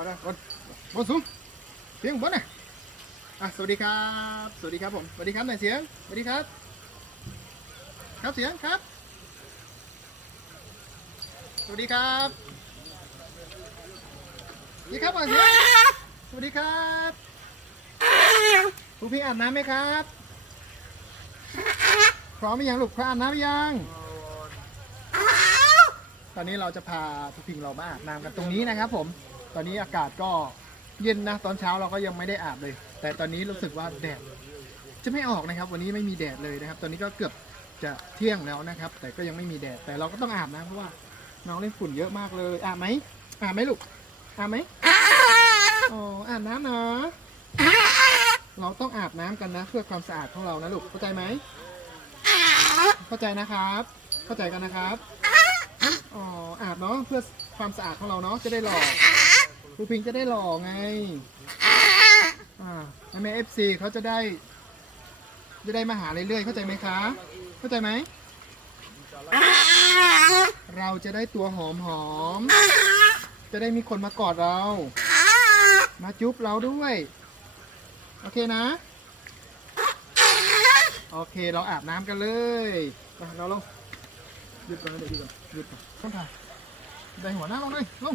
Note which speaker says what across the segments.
Speaker 1: เอาละบนบนสูงเสียงบนน่ะอะสวัสดีครับ สวัสดีครับผม สวัสดีครับนายเสียง สวัสดีครับ ครับเสียงครับ สวัสดีครับสวัสดีครับนายเสียงสวัสดีครับครูพี่อาบน้ำไหมครับ พร้อมหรือยังลูกพร้อมอาบน้ำหรือยัง ตอนนี้เราจะพาทุกพิงเรามาอาบน้ำกันตรงนี้นะครับผม ตอนนี้อากาศก็เย็นนะ ตอนเช้าเราก็ยังไม่ได้อาบเลย แต่ตอนนี้รู้สึกว่าแดดจะไม่ออกนะครับ วันนี้ไม่มีแดดเลยนะครับ ตอนนี้ก็เกือบจะเที่ยงแล้วนะครับ แต่ก็ยังไม่มีแดดแต่เราก็ต้องอาบนะเพราะว่าน้องเล่นฝุ่นเยอะมากเลยอาบไหมอาบไหมลูกอาบไหมอ๋ออาบน้ำนะเราต้องอาบน้ำกันนะเพื่อความสะอาดของเรานะลูกเข้าใจไหมเข้าใจนะครับ เข้าใจกันนะครับอ๋ออาบเนาะเพื่อความสะอาดของเราเนาะจะได้หล่อ ครูพิงจะได้หล่อไง อ่าแม่เอฟซีเขาจะได้ จะได้มาหาเรื่อยๆเข้าใจไหมคะ เข้าใจไหม เราจะได้ตัวหอมหอมๆจะได้มีคนมากอดเรา มาจุ๊บเราด้วย โอเคนะ โอเคเราอาบน้ำกันเลยมาเราลงหยุดก่อนนะเดี๋ยวหยุดก่อนหยุดก่อนต้องถ่ายใส่หัวหนั่งลงเลยลง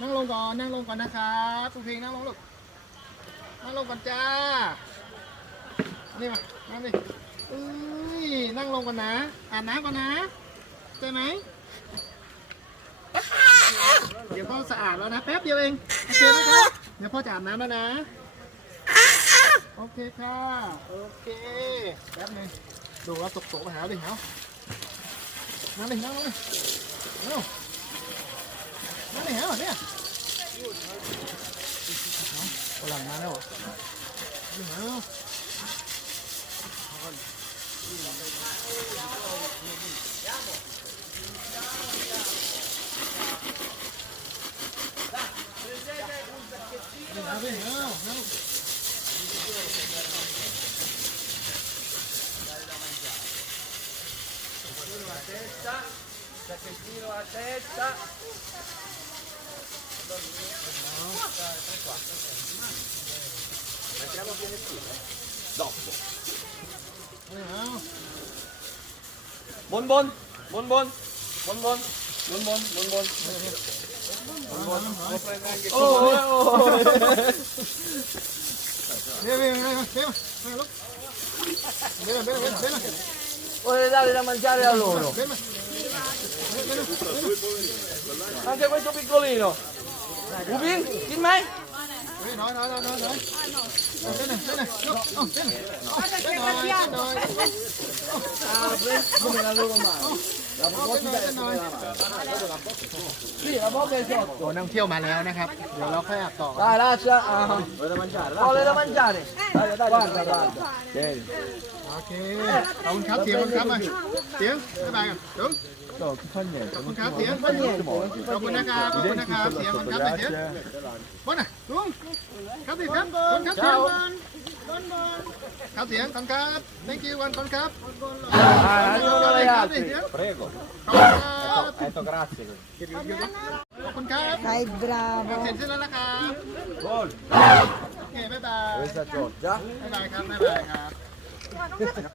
Speaker 1: นั่งลงก่อน นั่งลงก่อนนะครับทุเพลงนั่งลงลูก นั่งลงก่อนจ้า นี่มานั่งดิอุ้ย นั่งลงก่อนนะอาบน้ำก่อนนะใช่ไหม เดี๋ยวพ่อสะอาดแล้วนะ แป๊บเดียวเอง โอเคไหมครับ เดี๋ยวพ่อจะอาบน้ำแล้วนะ โอเคค่ะ โอเค แป๊บหนึงดูว่าตกตกๆไปหาดิเหรอนั่งเลยนั่งลงเลยเร็ว นั่งเลยเหรอเนี่ยฝรั่งมาแล้วเหรอนี่มาแล้วนี่มาสิเร็วเร็ว
Speaker 2: Sacchettino a testa. Mettiamo a pianettino. Dopo.
Speaker 1: นี่เอา
Speaker 2: Bon bon, bon bon, bon bon, bon bon, bon bon.
Speaker 1: โอ้
Speaker 2: Oh,
Speaker 1: ย
Speaker 2: oh, oh.
Speaker 1: เดี๋ยวเดี๋ยวเดี๋ย วเดี๋ยวมาลุกเดี๋ยวเดี๋ยวเดี๋ยวเดี๋ยว
Speaker 2: Vuole dare da mangiare a loro.
Speaker 1: เดี๋ยวมา
Speaker 2: Anche questo piccolino. Ubin, chi mai?
Speaker 1: เฮ้ยน้อยน้อยน้อยน้อยน้อยเอาเดี๋ยวหน่อยเดี๋ยวหน่อยลุกเอาเดี๋ยวหน่อยเอาเดี๋ยวหน่อยเดี๋ยวหน่อย
Speaker 2: Ah, come la loro mano. La
Speaker 1: เอาเดี๋ยวหน่อยเดี๋ยวหน่อย
Speaker 2: Sì, la bocca è sotto.
Speaker 1: ตัวนักเที่ยวมาแล้วนะครับ เดี๋ยวเราค่อยอาบต่อ
Speaker 2: Dai, lascia. Ah. Vuole da mangiare? Vuole da mangiare? Dai, dai, guarda, guarda. Tieni.
Speaker 1: โอเคขอบคุณครับเสียงขอบคุณครับมาเสียงบ๊ายบายกันจุ๊บ
Speaker 3: No, che fa niente.
Speaker 1: ขอบคุณครับเสียงขอบคุณนะครับขอบคุณนะครับเสียงขอบคุณครับเสียงบนน่ะลุงครับสิครับขอบคุณครับเสียงบนบนครับเสียงขอบคุณครับ thank you วันบคุณครับ
Speaker 2: Ah, arrivano gli
Speaker 1: ครับเสียง
Speaker 3: Prego.
Speaker 1: ขอบคุณครับ
Speaker 3: Ha detto grazie.
Speaker 1: ขอบคุณครับ
Speaker 4: Dai, bravo.
Speaker 1: เสร็จสิ้นแล้วนะครับ
Speaker 2: Gol.
Speaker 1: โอเคบ๊ายบาย
Speaker 3: Questa Giorgia.
Speaker 1: บ๊ายบายครับบ๊ายบายครับ